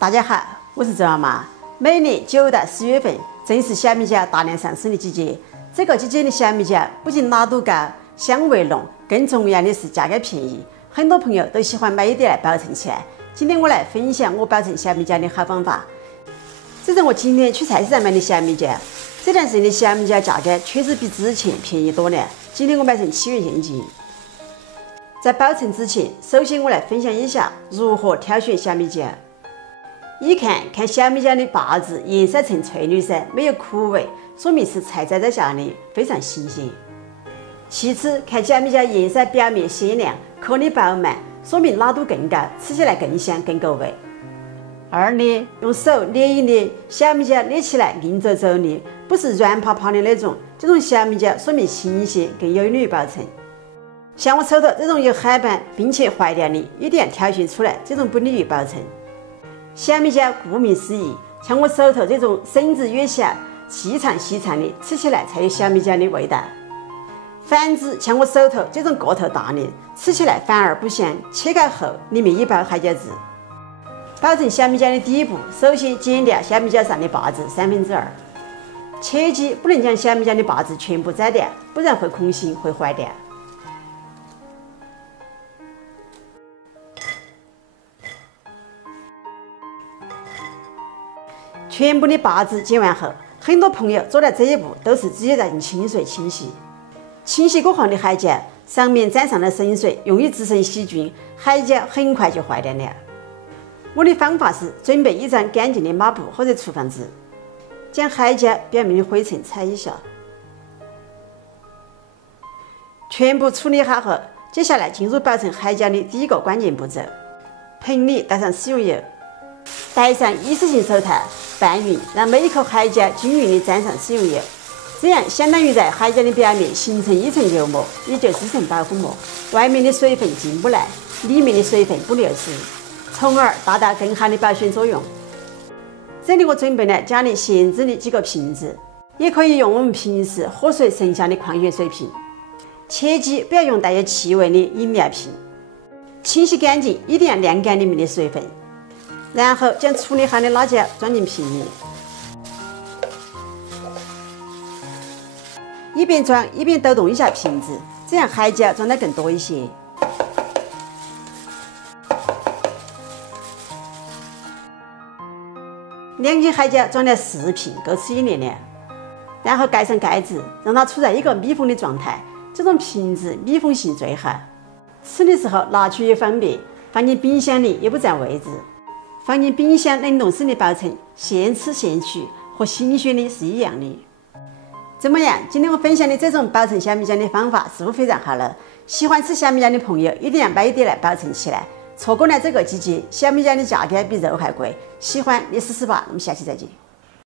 大家好，我是周妈妈。每年9到10月份正是小米椒大量上市的季节。这个季节的小米椒不仅辣度高、香味浓，更重要的是价格便宜，很多朋友都喜欢买一点来保存起来。今天我来分享我保存小米椒的好方法。这是我今天去菜市场买的小米椒。这段时间的小米椒价格确实比之前便宜多了。今天我买成7元现金。在保存之前，首先我来分享一下如何挑选小米椒。一看小米椒的把子颜色呈翠绿色，没有枯萎，说明是采摘在家里，非常新鲜。其次，看小米椒颜色表面鲜亮，颗粒饱满，说明辣度更高，吃起来更香更够味。二捏，用手捏一捏，小米椒捏起来硬皱皱的，不是软趴趴的那种。这种小米椒说明新鲜，更有利于保存。像我手头这种有海斑并且坏掉的，一定要挑选出来，这种不利于保存。小米椒顾名思义，像我手头这种身子越小、细长的，吃起来才有小米椒的味道。反之，像我手头这种个头大的，吃起来反而不香，切开后里面一包海椒籽。保存小米椒的第一步，首先剪掉小米椒上的把子2/3，切记不能将小米椒的把子全部摘掉，不然会空心，会坏掉。全部的把子剪完后，很多朋友做到这一步都是直接再用清水清洗。清洗过后的海椒上面沾上了生水，容易滋生细菌，海椒很快就坏掉了。我的方法是准备一张干净的抹布或者厨房纸，将海椒表面的灰尘擦一下。全部处理好后，接下来进入保存海椒的第一个关键步骤：盆里倒上食用油，戴上一次性手套，拌匀，让每一颗海椒均匀地沾上食用油，这样相当于在海椒的表面形成一层油膜，也就是一层保护膜，外面的水分进不来，里面的水分不流失，从而达到更好的保鲜作用。这里我准备了家里闲置的几个瓶子，也可以用我们平时喝水剩下的矿泉水瓶，切记不要用带有气味的饮料瓶。清洗干净，一定要晾干里面的水分。然后将处理好的辣椒装进瓶里，一边装一边抖动一下瓶子，这样海椒装得更多一些。2斤海椒装了4瓶，够吃1年了。然后盖上盖子，让它处在一个密封的状态，这种瓶子密封性最好。吃的时候拿取也方便，放进冰箱里也不占位置。放进冰箱冷冻室里保存，现吃现取，和新鲜的是一样的。怎么样？今天我分享的这种保存小米椒的方法是不是非常好了？喜欢吃小米椒的朋友一定要买一点来保存起来。错过了这个季节，小米椒的价格比肉还贵。喜欢你试试吧。我们下期再见。